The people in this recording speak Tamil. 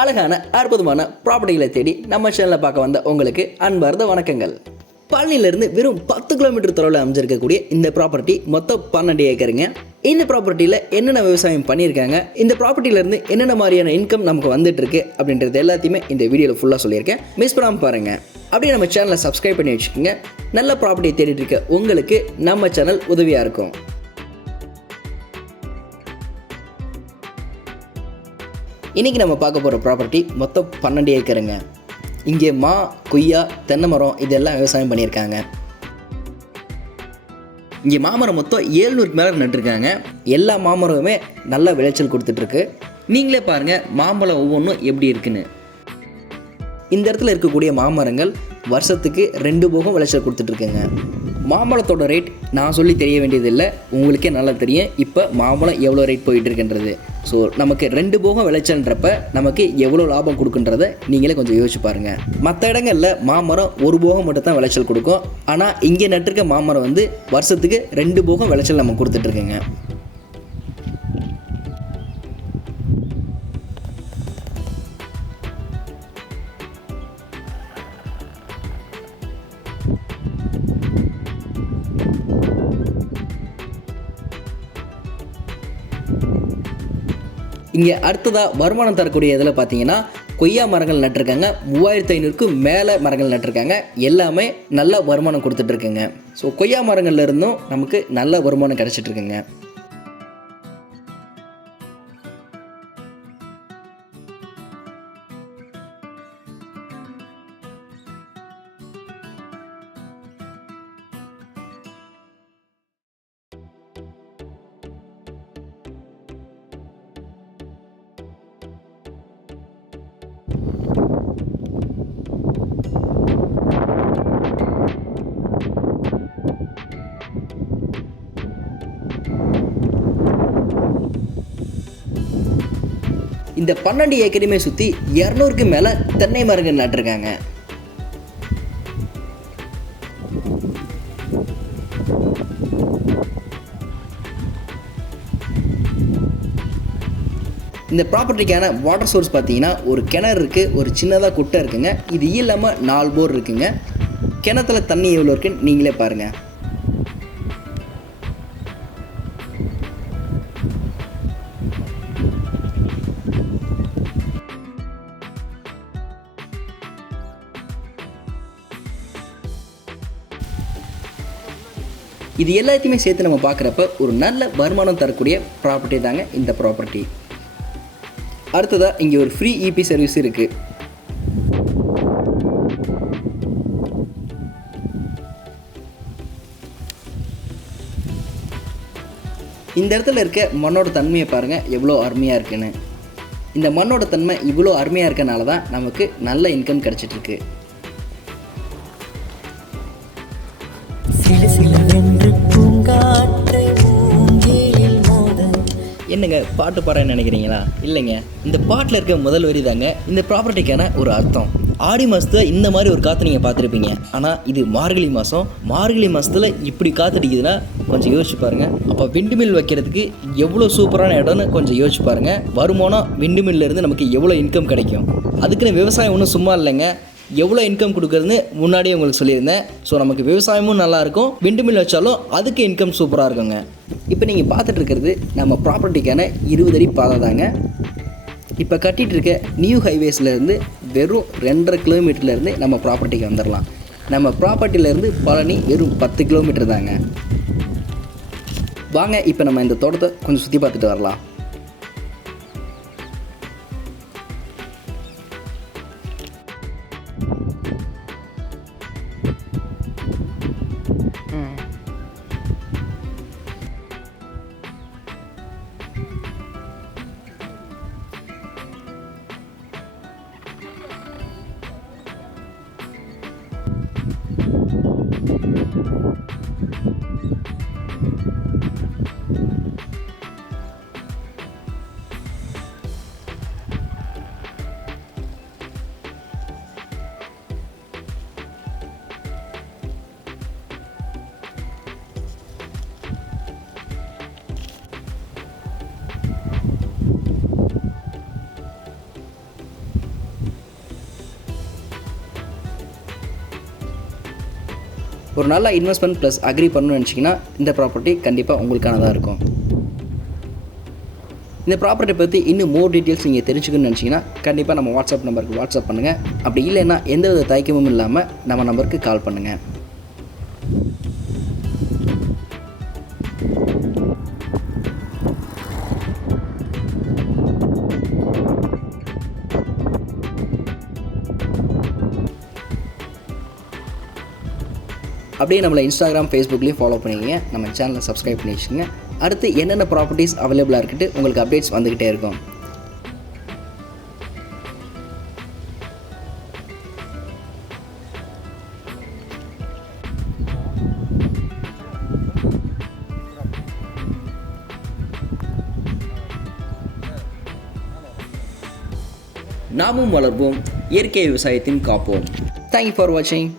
அழகான அற்புதமான ப்ராப்பர்ட்டிகளை தேடி நம்ம சேனலில் பார்க்க வந்த உங்களுக்கு அன்பார்ந்த வணக்கங்கள். பழனியிலிருந்து வெறும் 10 கிலோமீட்டர் தொலைவில் அமைஞ்சிருக்கக்கூடிய இந்த ப்ராப்பர்ட்டி மொத்தம் 12 ஏக்கருங்க. இந்த ப்ராப்பர்ட்டியில் என்னென்ன விவசாயம் பண்ணியிருக்காங்க, இந்த ப்ராப்பர்ட்டியிலேருந்து என்னென்ன மாதிரியான இன்கம் நமக்கு வந்துட்டு இருக்கு அப்படின்றது எல்லாத்தையுமே இந்த வீடியோவில் ஃபுல்லாக சொல்லியிருக்கேன். மிஸ் பண்ணாமல் பாருங்கள். அப்படியே நம்ம சேனலை சப்ஸ்கிரைப் பண்ணி வச்சுக்கோங்க. நல்ல ப்ராப்பர்ட்டியை தேடிட்டு இருக்க உங்களுக்கு நம்ம சேனல் உதவியாக இருக்கும். இன்றைக்கி நம்ம பார்க்க போகிற ப்ராப்பர்ட்டி மொத்தம் 12 ஏக்கருங்க. இங்கே மா, கொய்யா, தென்னை மரம் இதெல்லாம் விவசாயம் பண்ணியிருக்காங்க. இங்கே மாமரம் மொத்தம் 700க்கு மேலே நட்டுருக்காங்க. எல்லா மாமரமுமே நல்ல விளைச்சல் கொடுத்துட்ருக்கு. நீங்களே பாருங்கள் மாம்பழம் ஒவ்வொன்றும் எப்படி இருக்குன்னு. இந்த இடத்துல இருக்கக்கூடிய மாமரங்கள் வருஷத்துக்கு 2 போகம் விளைச்சல் கொடுத்துட்ருக்குங்க. மாம்பழத்தோட ரேட் நான் சொல்லி தெரிய வேண்டியதில்லை, உங்களுக்கே நல்லா தெரியும் இப்போ மாம்பழம் எவ்வளோ ரேட் போயிட்டுருக்குன்றது. ஸோ நமக்கு 2 போகம் விளைச்சல்ன்றப்ப நமக்கு எவ்வளோ லாபம் கொடுக்குன்றதை நீங்களே கொஞ்சம் யோசிச்சு பாருங்கள். மற்ற இடங்களில் மாமரம் 1 போகம் மட்டும் தான் விளைச்சல் கொடுக்கும். ஆனால் இங்கே நட்டிருக்க மாமரம் வந்து வருஷத்துக்கு 2 போகம் விளைச்சல் நம்ம கொடுத்துட்ருக்குங்க. இங்கே அடுத்ததாக வருமானம் தரக்கூடிய இதில் பார்த்தீங்கன்னா கொய்யா மரங்கள் நட்டிருக்காங்க. 3500க்கும் மேலே மரங்கள் நட்டிருக்காங்க. எல்லாமே நல்ல வருமானம் கொடுத்துட்ருக்குங்க. ஸோ கொய்யா மரங்கள்ல இருந்தும் நமக்கு நல்ல வருமானம் கிடச்சிட்ருக்குங்க. இந்த 12 ஏக்கரையுமே சுற்றி 200க்கு மேலே தென்னை மரங்கள் நட்டிருக்காங்க. இந்த ப்ராப்பர்ட்டிக்கான வாட்டர் சோர்ஸ் பார்த்தீங்கன்னா ஒரு கிணறு இருக்குது, ஒரு சின்னதாக குட்டை இருக்குங்க. இது இல்லாமல் 4 போர் இருக்குங்க. கிணத்துல தண்ணி எவ்வளோ இருக்குன்னு நீங்களே பாருங்கள். இது எல்லாத்தையுமே சேர்த்து நம்ம பார்க்குறப்ப ஒரு நல்ல வருமானம் தரக்கூடிய ப்ராப்பர்ட்டி தாங்க இந்த ப்ராப்பர்ட்டி. அடுத்ததாக இங்கே ஒரு ஃப்ரீ இபி சர்வீஸ் இருக்குது. இந்த இடத்துல இருக்க மண்ணோட தன்மையை பாருங்கள் எவ்வளோ அருமையாக இருக்குன்னு. இந்த மண்ணோட தன்மை இவ்வளோ அருமையாக இருக்கனால தான் நமக்கு நல்ல இன்கம் கிடச்சிட்ருக்கு. என்னங்க பாட்டு பாடுறேன்னு நினைக்கிறீங்களா? இல்லைங்க, இந்த பாட்டில் இருக்க முதல் வரி தாங்க இந்த ப்ராப்பர்ட்டிக்கான ஒரு அர்த்தம். ஆடி மாதத்தில் இந்த மாதிரி ஒரு காற்று நீங்கள் பார்த்துருப்பீங்க. ஆனால் இது மார்கழி மாதம். மார்கழி மாதத்தில் இப்படி காற்றடிக்குதுன்னா கொஞ்சம் யோசிச்சு பாருங்கள். அப்போ விண்டு மில் வைக்கிறதுக்கு எவ்வளோ சூப்பரான இடம்னு கொஞ்சம் யோசிச்சு பாருங்கள். வருமானம் விண்டு மில்லேருந்து நமக்கு எவ்வளோ இன்கம் கிடைக்கும். அதுக்குன்னு விவசாயம் ஒன்றும் சும்மா இல்லைங்க, எவ்வளோ இன்கம் கொடுக்குறதுன்னு முன்னாடியே உங்களுக்கு சொல்லியிருந்தேன். ஸோ நமக்கு விவசாயமும் நல்லாயிருக்கும், விண்டு மில் வச்சாலும் அதுக்கு இன்கம் சூப்பராக இருக்குங்க. இப்போ நீங்கள் பார்த்துட்டு இருக்கிறது நம்ம ப்ராப்பர்ட்டிக்கான 20 அடி பாதை தாங்க. இப்போ கட்டிகிட்டு இருக்க நியூ ஹைவேஸ்லேருந்து வெறும் 2.5 கிலோமீட்டர்லேருந்து நம்ம ப்ராப்பர்ட்டிக்கு வந்துடலாம். நம்ம ப்ராப்பர்ட்டிலேருந்து பழனி வெறும் 10 கிலோமீட்டர் தாங்க. வாங்க இப்போ நம்ம இந்த தோட்டத்தை கொஞ்சம் சுற்றி பார்த்துட்டு வரலாம். ஒரு நல்ல இன்வெஸ்ட்மெண்ட் ப்ளஸ் அக்ரி பண்ணணும்னு நினச்சிங்கன்னா இந்த ப்ராப்பர்ட்டி கண்டிப்பாக உங்களுக்கானதாக இருக்கும். இந்த ப்ராப்பர்ட்டி பற்றி இன்னும் மோர் டீட்டெயில்ஸ் நீங்கள் தெரிஞ்சுக்கணும்னு நினச்சிங்கன்னா கண்டிப்பாக நம்ம வாட்ஸ்அப் நம்பருக்கு வாட்ஸ்அப் பண்ணுங்கள். அப்படி இல்லைன்னா எந்தவித தயக்கமும் இல்லாமல் நம்ம நம்பருக்கு கால் பண்ணுங்கள். அப்படியே நம்மளை இன்ஸ்டாகிராம், ஃபேஸ்புக்லேயும் ஃபாலோ பண்ணிக்கங்க. நம்ம சேனலை சப்ஸ்கிரைப் பண்ணி வச்சுக்கோங்க. அடுத்து என்னென்ன ப்ராப்பர்ட்டிஸ் அவைலபிளாக இருக்குட்டு உங்களுக்கு அப்டேட்ஸ் வந்துக்கிட்டே இருக்கும். நாமும் வளர்வோம், இயற்கை விவசாயத்தின் காப்போம். தேங்க்யூ ஃபார் வாட்சிங்.